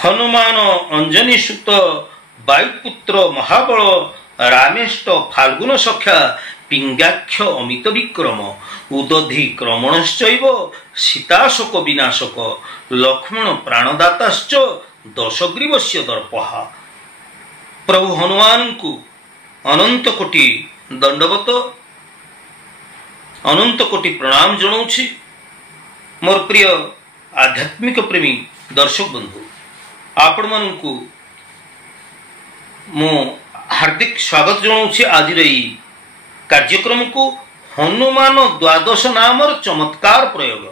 हनुमान अंजनी सुत वायुपुत्र महाबल रामेष्ट फाल्गुन सख्या पिंगाक्ष अमित विक्रम उदधि क्रमणश्चैव सीताशोक विनाशक लक्ष्मण प्राणदाताश्च दशग्रीवस्य दर्पः। प्रभु हनुमान को अनंत कोटि दंडवत अनंत कोटि प्रणाम जनाऊछि। मोर प्रिय आध्यात्मिक प्रेमी दर्शक बंधु, आपण मानकु मो हार्दिक स्वागत जनाऊछि। आज कार्यक्रम को हनुमान द्वादश नामर चमत्कार प्रयोग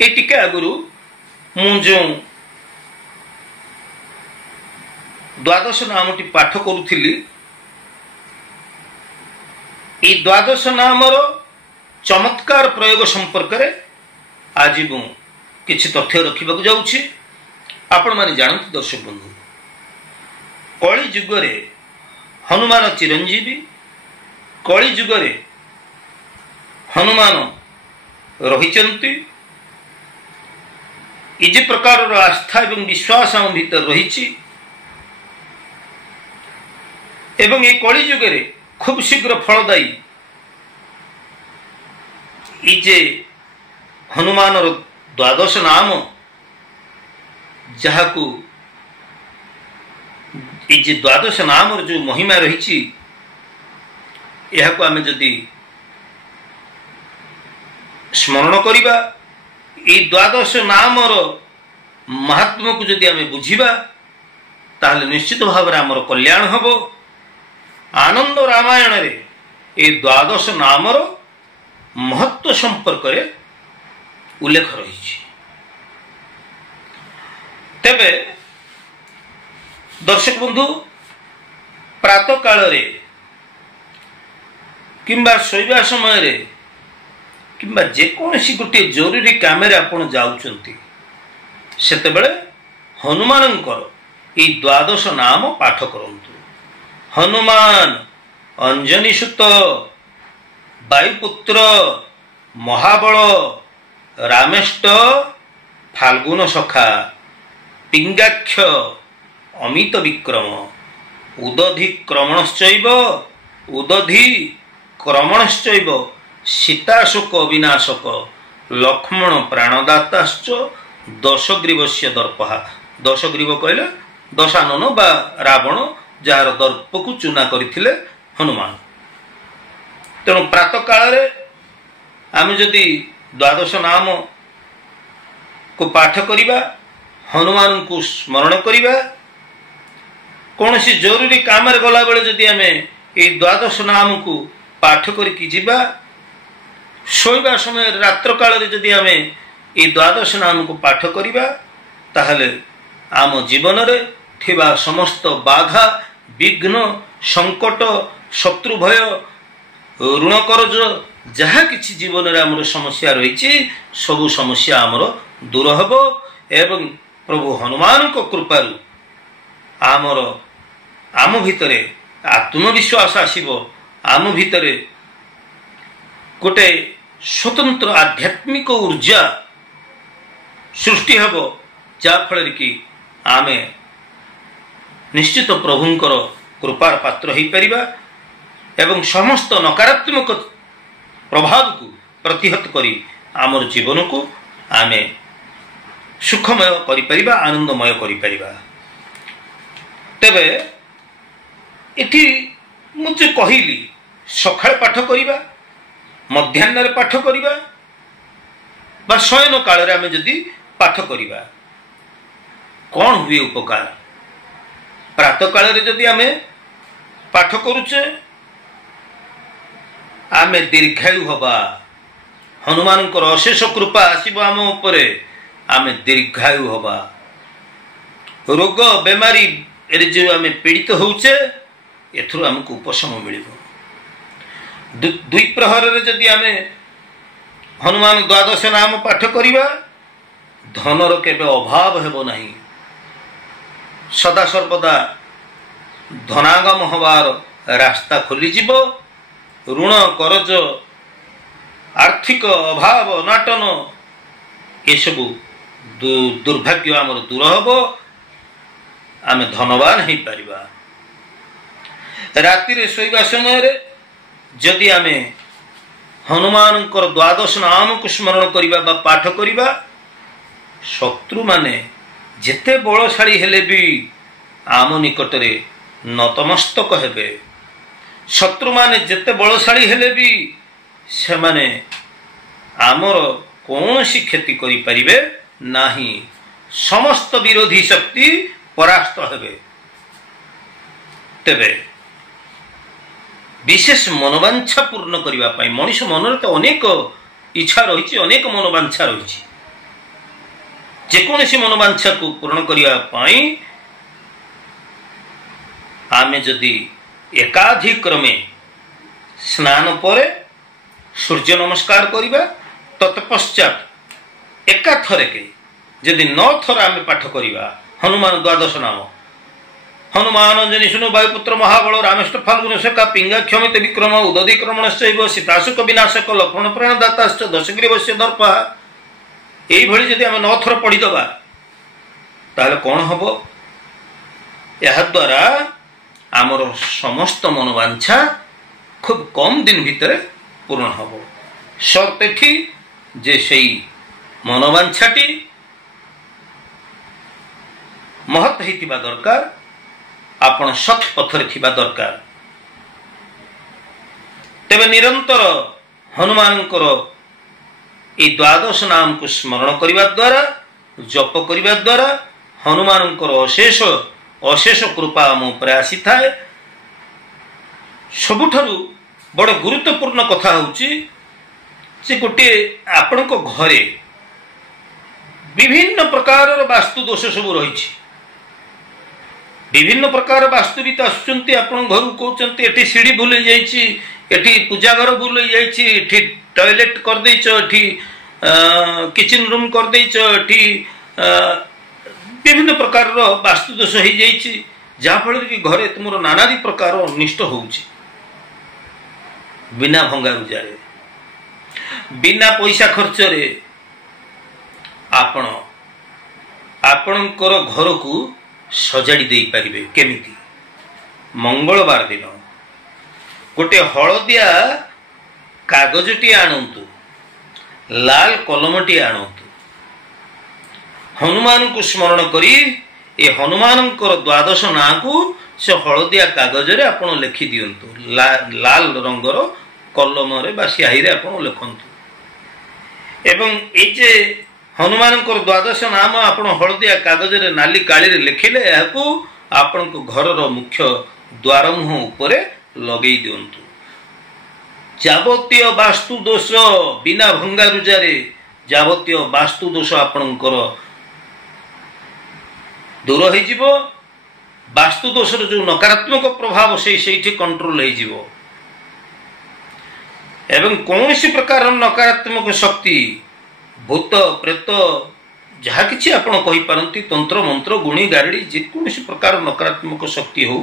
ये टिके आगुरु मुझे द्वादश नामटी पाठ करुथिली। ये द्वादश नामर चमत्कार प्रयोग संपर्क रे आज मु किछि तथ्य रखिबा जाउछि। आपण माने जानत दर्शक बंधु, कली जुगरे हनुमान चिरंजीवी, कली जुगरे हनुमान रहिचंती। इजे प्रकार आस्था एवं विश्वास आम भीतर रही एवं ये कली जुगरे खूब शीघ्र फलदायी इजे हनुमान द्वादश नाम जहाकू इजे द्वादश नाम जो महिमा रही आम जदि स्मरण करिबा, ये द्वादश नामर महात्मा को जदि आम बुझिबा ताहले निश्चित भाव में आमर कल्याण हब। आनंद रामायण रे ये द्वादश नामर महत्व संपर्क रे उल्लेख रही। तेबे दर्शक बंधु, प्रातः काल रे किंबा शोइबा समय रे किंबा जेकोसी गोटे जरूरी काम रे आपण जाउचंती सेतेबेले हनुमानंकर ये द्वादश नाम पाठ करंतु। हनुमान अंजनी सुत वायुपुत्र महाबल रामेष्ट फाल्गुन सखा पिंगाक्ष अमित विक्रम उदधि क्रमणश्चैव सीताशोक विनाशक लक्ष्मण प्राणदाताश्च दशग्रीवस्य दर्पः। दशग्रीव कहले दशानन बा रावण जार दर्प को चूना करथिले हनुमान। तेणु प्रातः काल रे आम जदि द्वादश नाम को पाठ करिबा, हनुमान को स्मरण करिबा, कौन सी जरूरी काम रे गला बेले जदि आम ये द्वादश नाम को पाठ करके जीवा, शोइबा समय रात्र काल रे जदि आम ये द्वादश नाम को पाठ करिबा ताहले आम जीवन रे थिबा समस्त बाधा विघ्न संकट शत्रु भय ऋण करज जहा किछि जीवन रे आमर समस्या रही सबु समस्या आमर दूर हब एवं प्रभु हनुमान को कृपारु आमर आम भितरे आत्मविश्वास आसीबो। आम भितरे गोटे स्वतंत्र आध्यात्मिक ऊर्जा सृष्टि हब जा फल कि आमे निश्चित प्रभुंकर कृपार पात्र हो पारिबा एवं समस्त नकारात्मक प्रभाव को प्रतिहत करी आमर जीवन को आमे सुखमय करि परिबा, आनंदमय करि परिबा। तेबे इथि मुझे कहली सकाळ पाठ करिबा, मध्याह्न पाठ करिबा बा शयन काल रे आमे जदि पाठ करिबा कौन हुए उपकार। प्रातः काल रे जदि आमे पाठ करूचे आमे दीर्घायु हबा, हनुमान अशेष कृपा आसीबो आम उपरे, आमे दीर्घायु हबा। रोग बेमारी रे जो आमे पीड़ित होउचे एथुर हमको उपशम मिलिबो। दुई प्रहर रे जदि आमे हनुमान द्वादश नाम पाठ करिबा धनर केबे अभाव हेबो नाही। सदा सर्वदा धनागम हबार रास्ता खोली जीवो। ऋण करज आर्थिक अभाव अनाटन ये सबू दुर्भाग्य आमर दूर हम आम धनवान हो पार। राति शोवा समय जदि आम हनुमान द्वादश नाम को स्मरण करवा पाठ करवा शत्रु माने जेते बलशाली हेले भी आम निकटरे नतमस्तक हेबे। शत्रु माने जेते बलशाली हेले भी से माने आमर कौन सी क्षति करि परिबे नाही। समस्त विरोधी शक्ति परास्त हेबे। तेबे विशेष मनोवांछा पूर्ण करबा पई मनुष्य मनरे तो अनेक इच्छा रही, अनेक मनोवांछा रही। जेकोसी मनोवांछा को पूर्ण करने आमे जदि एकाधिक्रमे स्नान पर सूर्य नमस्कार करवा तत्पश्चात एका थरके जदि 9 थर आमे पाठ करवा हनुमान द्वादश नाम हनुमान अंजनी सुनु वायुपुत्र महाबल रामेष्ट फाल्गुन शेखा पिंगा क्षमित विक्रम उदधिक्रमणश्चैव सीताशुक विनाशक लक्ष्मण प्राणदाताश्च दशग्रीवस्य दर्पा यही भली जदि आम 9 थर पढ़ीदबा ताहले कौन हम या द्वारा आमर समस्त मनोवांछा खूब कम दिन भितर पूर्ण हम। शर्त एठी जे सेई मनोवांछाटी महत हेतिबा दरकार, आपण सत पथरे थिबा दरकार। तेबे निरंतर हनुमानकर ए द्वादश नाम को स्मरण करने द्वारा जप करने द्वारा हनुमान अशेष अशेष कृपा आम उपर आसी थाए। सबुठारु बड़ गुरुत्वपूर्ण कथा होची जे गोटे आपण को घरे विभिन्न प्रकार वास्तु दोष सब रही। विभिन्न प्रकार वास्तुविद आसुचंती आपण घर कहते एटी सीढ़ी भूल जाइए, एटी पूजा घर भूल जाइए, एटी टॉयलेट कर देछ, एटी किचन रूम कर देछ, एटी विभिन्न प्रकार वास्तु दोष हो जाइए जहाँफल कि घरे तुमर नानादी प्रकार अनिष्ट होउछि। बिना भंगा रुजारे बिना पैसा खर्च रे आपण आपणकर घर को सजाड़ी दे पारिबे। केमिति मंगलवार दिन गोटे हलदिया कागजटी आणंतु, लाल कलमटी आणंतु, हनुमान को स्मरण करी ए हनुमान द्वादश ना को से हलदिया कागज रे आपण लिखि दियंतु। लाल रंगर कलम रे बा स्याही रे आपण लिखंतु एवं ए जे हनुमान द्वादश नाम आपण हलदिया कागज रे नाली काली रे लिखिले याकू आपण को घर रो मुख्य द्वार मुह ऊपर लगेई दियंतु। जावतीय वास्तु दोष बिना भंगा रुजारे जावतीय वास्तु दोष आपणकर दूर हो जिवो। वास्तु दोष रो जो नकारात्मक प्रभाव से कंट्रोल हो जिवो एवं कौन सी प्रकार नकारात्मक शक्ति भूत प्रेत जहाँ किसी आपण कहि पारंती तंत्र मंत्र गुणी गारड़ी जेकोसी प्रकार नकारात्मक शक्ति हो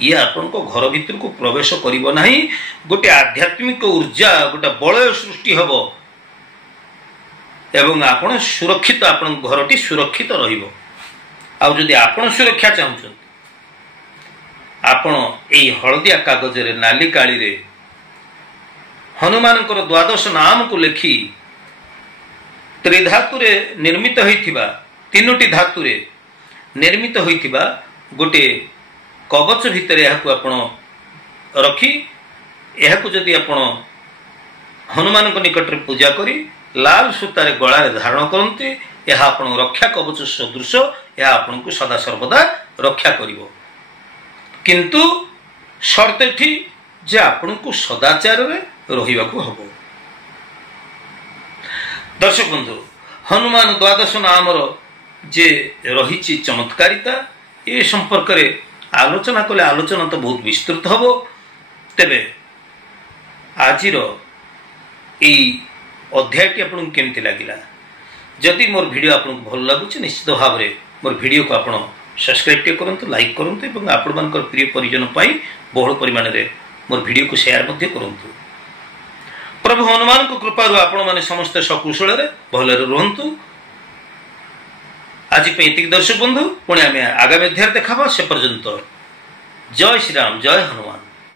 ये आपण को घर भीतर को प्रवेश करिवो नाही। गोटे आध्यात्मिक ऊर्जा गोटे बलय सृष्टि हबो एवं आपण सुरक्षित आपण घरटी सुरक्षित रहिबो। आ जदि आपण सुरक्षा चाहछन आपण एई हलदिया कागज रे नाली काली रे हनुमान द्वादश नाम को लिखि त्रिधातु रे निर्मित होइथिबा तीनोटी धातु रे निर्मित होइथिबा गोटे कवच भितर याकू आपण रखी याकू जदि आपण हनुमान निकट रे पूजा करी लाल सूतारे गला रे धारण करंती यह आपण रक्षा कवच सदृश यह आपण को सदा सर्वदा रक्षा करिवो। किंतु शर्त एठी जे आपण को सदाचार रे रहिबा को हबो। दर्शक बंधु हनुमान द्वादश नामर जे रही चमत्कारिता ये संपर्क रे आलोचना कले आलोचना तो बहुत विस्तृत हबो। तेबे आजिर ए अध्यायटी आपन केमती लागिला जदि मोर वीडियो आपन भल लागुछि निश्चित भाव रे मोर वीडियो को आपन सब्सक्राइब करंतु लाइक करंतु एवं आपण मानकर प्रिय परिजन पाई बहुल परिमाण रे मोर वीडियो को शेयर मध्ये करंतु। प्रभु हनुमान को कृपा आपण माने समस्त सकुशल रे भल रे रहंतु। आज एतिक दर्शक बंधु पुणी आम आगामी अध्याय देखा से पर्यंत जय श्रीराम जय हनुमान।